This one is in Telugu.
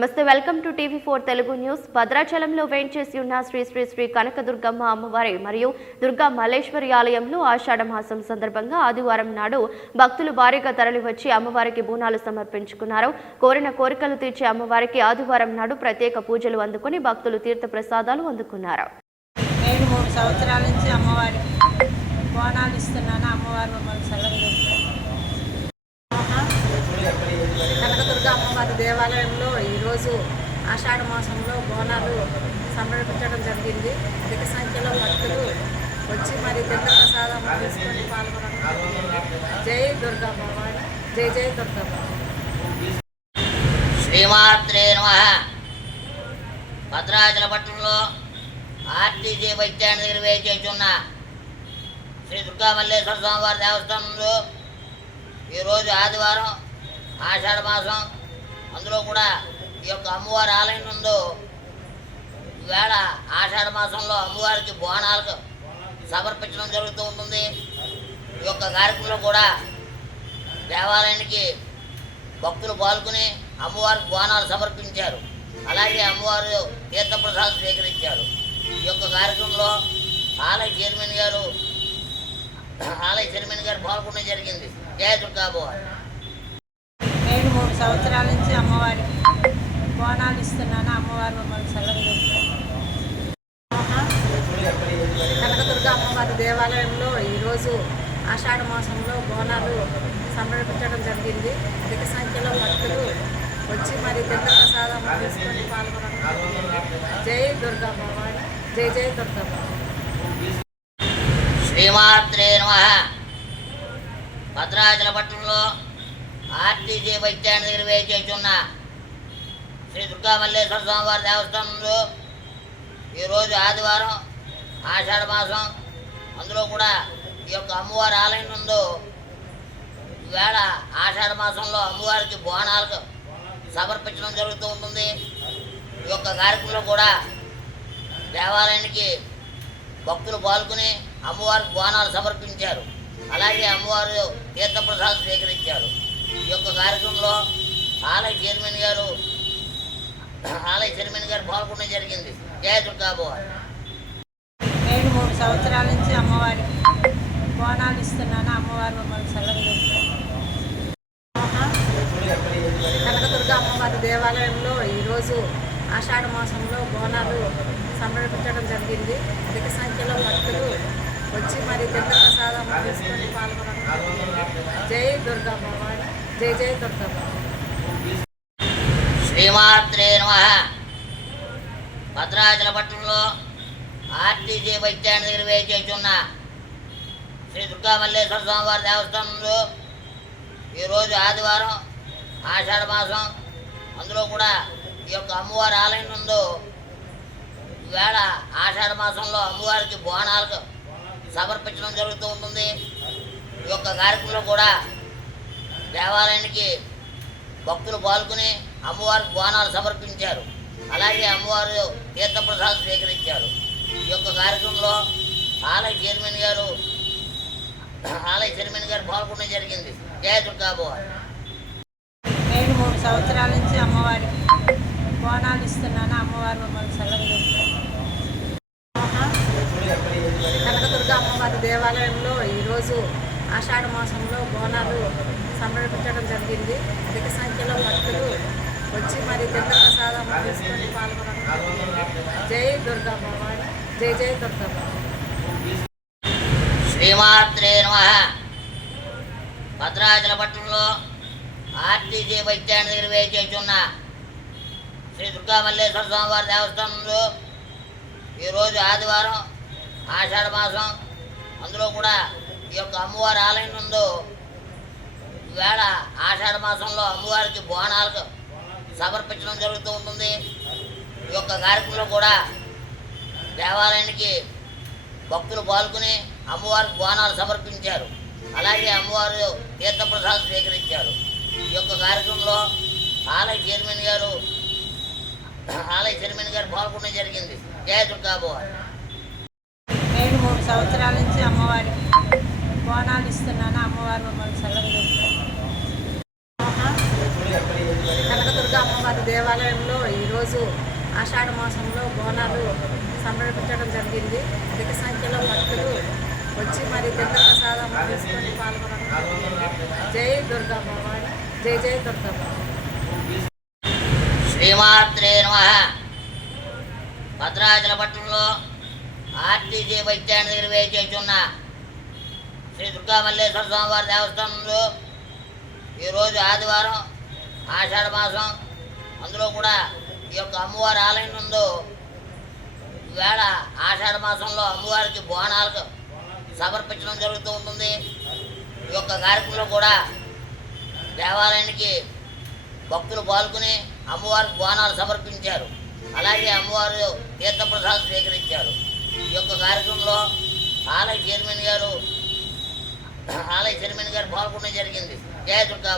Namaste welcome to TV four Telugu news. భద్రాచలంలో వేంచేసి ఉన్న శ్రీ శ్రీ శ్రీ కనకదుర్గమ్మ అమ్మవారి మరియు దుర్గా మల్లేశ్వరి ఆలయంలో ఆషాఢ మాసం సందర్భంగా ఆదివారం నాడు భక్తులు భారీగా తరలివచ్చి అమ్మవారికి బోనాలు సమర్పించుకున్నారు. కోరిన కోరికలు తీర్చే అమ్మవారికి ఆదివారం నాడు ప్రత్యేక పూజలు అందుకుని భక్తులు తీర్థ ప్రసాదాలు అందుకున్నారు. నేను మూడు సంవత్సరాల నుంచి అమ్మవారికి బోనాలు ఇస్తున్నాను. అమ్మవారు మమ్మల్ని కనకదుర్గ అమ్మవారి దేవాలయంలో ఈరోజు ఆషాఢ మాసంలో బోనాలు సమర్పించడం జరిగింది. అధిక సంఖ్యలో భక్తులు వచ్చి మరి తీర్థ ప్రసాదం తీసుకొని పాల్గొనడం జై దుర్గా భవాని జై జై దుర్గా భవాని. శ్రీమాత్రే నమ. భద్రాచల పట్టణంలో ఆర్టీజీ బస్ స్టాండ్ దగ్గర వేచేస్తున్న శ్రీ దుర్గా మల్లేశ్వర స్వామివారి దేవస్థానంలో ఈరోజు ఆదివారం ఆషాఢ మాసం. అందులో కూడా ఈ యొక్క అమ్మవారి ఆలయం ఉందో ఈవేళ ఆషాఢ మాసంలో అమ్మవారికి బోనాలకు సమర్పించడం జరుగుతూ ఉంటుంది. ఈ యొక్క కార్యక్రమంలో కూడా దేవాలయానికి భక్తులు పాల్గొని అమ్మవారికి బోనాలు సమర్పించారు. అలాగే అమ్మవారు తీర్థప్రసాదం స్వీకరించారు. ఈ యొక్క కార్యక్రమంలో ఆలయ చైర్మన్ గారు ఆలయ చైర్మన్ గారు పాల్గొనడం జరిగింది. జయ దుర్గాభవాన్ నేను మూడు సంవత్సరాల నుంచి అమ్మవారికి బోనాలు ఇస్తున్నాను అమ్మవారు మమ్మల్ని సెలవు కనకదుర్గ అమ్మవారి దేవాలయంలో ఈరోజు ఆషాఢ మాసంలో బోనాలు సమర్పించడం జరిగింది. అధిక సంఖ్యలో భక్తులు వచ్చి మరి దిగ ప్రసాదం తీసుకొని పాల్గొనడం జై దుర్గా భవాని జై జై దుర్గా భవాని. శ్రీమాత్రే నమ. భద్రాచల పట్టణంలో ఆర్టీసీ బస్ స్టాండ్ దగ్గర శ్రీ దుర్గామల్లేశ్వర స్వామివారి దేవస్థానంలో ఈరోజు ఆదివారం ఆషాఢ మాసం. అందులో కూడా ఈ యొక్క అమ్మవారి ఆలయం ఉందో ఈవేళ ఆషాఢ మాసంలో అమ్మవారికి బోనాలకు సమర్పించడం జరుగుతూ ఉంటుంది. ఈ యొక్క కార్యక్రమంలో కూడా దేవాలయానికి భక్తులు పాల్గొని అమ్మవారికి బోనాలు సమర్పించారు. అలాగే అమ్మవారు తీర్థప్రసాదం స్వీకరించారు. ఈ యొక్క కార్యక్రమంలో ఆలయ చైర్మన్ గారు ఆలయ చైర్మన్ గారు పాల్గొనడం జరిగింది. జయ దుర్గాభవాన్ నేను మూడు సంవత్సరాల నుంచి అమ్మవారికి బోనాలు ఇస్తున్నాను. అమ్మవారు మమ్మల్ని చల్లగా కనకదుర్గ అమ్మవారి దేవాలయంలో ఈరోజు ఆషాఢ మాసంలో బోనాలు సమర్పించడం జరిగింది. అధిక సంఖ్యలో భక్తులు వచ్చి మరి పెద్ద ప్రసాదం తీసుకొని పాల్గొనడం జరిగింది. జై దుర్గా భవాని. జై జై దుర్గా భవాని. శ్రీమాత్రే నమ భద్రాచల పట్టణంలో ఆర్టీసీ బస్ స్టాండ్ దగ్గర వేచేస్తున్న శ్రీ దుర్గామల్లేశ్వర స్వామివారి దేవస్థానంలో ఈరోజు ఆదివారం ఆషాఢ మాసం. అందులో కూడా ఈ యొక్క అమ్మవారి ఆలయం ఉందో ఈవేళ ఆషాఢ మాసంలో అమ్మవారికి బోనాలకు సమర్పించడం జరుగుతూ ఉంటుంది. ఈ యొక్క కార్యక్రమంలో కూడా దేవాలయానికి భక్తులు పాల్గొని అమ్మవారికి బోనాలు సమర్పించారు. అలాగే అమ్మవారు తీర్థప్రసాదం స్వీకరించారు. ఈ యొక్క కార్యక్రమంలో ఆలయ చైర్మన్ గారు ఆలయ చైర్మన్ గారు పాల్గొనడం జరిగింది. జయ దుర్గాభవాన్ నేను మూడు సంవత్సరాల నుంచి అమ్మవారికి బోనాలు ఇస్తున్నాను. అమ్మవారు మమ్మల్ని చల్లగా కనకదుర్గ అమ్మవారి దేవాలయంలో ఈరోజు ఆషాఢ మాసంలో బోనాలు సమర్పించడం జరిగింది. అధిక సంఖ్యలో భక్తులు వచ్చి మరి తీర్థ ప్రసాదం తీసుకొని పాల్గొనడం జై దుర్గా భవాని జై జై దుర్గా భవాని. శ్రీమాత్రే నమ. భద్రాచల పట్టణంలో ఆర్టీసీ బస్ స్టాండ్ దగ్గర వేచేస్తున్న శ్రీ దుర్గా మల్లేశ్వర స్వామివారి దేవస్థానంలో ఈరోజు ఆదివారం ఆషాఢ మాసం. అందులో కూడా ఈ యొక్క అమ్మవారి ఆలయం ఉందో ఈవేళ ఆషాఢ మాసంలో అమ్మవారికి బోనాలకు సమర్పించడం జరుగుతూ ఉంటుంది. ఈ యొక్క కార్యక్రమంలో కూడా దేవాలయానికి భక్తులు పాల్గొని అమ్మవారికి బోనాలు సమర్పించారు. అలాగే అమ్మవారు తీర్థప్రసాదం స్వీకరించారు. ఈ యొక్క కార్యక్రమంలో ఆలయ చైర్మన్ గారు ఆలయ చైర్మన్ గారు పాల్గొనడం జరిగింది. జయ దుర్గాభవాన్ నేను మూడు సంవత్సరాల నుంచి అమ్మవారికి బోనాలు ఇస్తున్నాను. అమ్మవారు మమ్మల్ని సెలవు కనకదుర్గ అమ్మవారి దేవాలయంలో ఈరోజు ఆషాఢ మాసంలో బోనాలు సమర్పించడం జరిగింది. అధిక సంఖ్యలో భక్తులు వచ్చి మరి పెద్ద ప్రసాదం తీసుకొని పాల్గొనడం జై దుర్గా భవాని జై జై దుర్గా భవాని. శ్రీమాత్రే నమ. భద్రాచల పట్టణంలో ఆర్టీజీ వైద్యాన్ని దగ్గర వేచేస్తున్న శ్రీ దుర్గా మల్లేశ్వర స్వామివారి దేవస్థానంలో ఈరోజు ఆదివారం ఆషాఢ మాసం. అందులో కూడా ఈ యొక్క అమ్మవారి ఆలయం నందు ఈవేళ ఆషాఢ మాసంలో అమ్మవారికి బోనాలకు సమర్పించడం జరుగుతూ ఉంటుంది. ఈ యొక్క కార్యక్రమంలో కూడా దేవాలయానికి భక్తులు పాల్గొని అమ్మవారికి బోనాలు సమర్పించారు. అలాగే అమ్మవారు తీర్థప్రసాదం స్వీకరించారు. ఈ యొక్క కార్యక్రమంలో ఆలయ చైర్మన్ గారు ఆలయ చైర్మన్ గారు పాల్గొనడం జరిగింది. జయ దుర్గా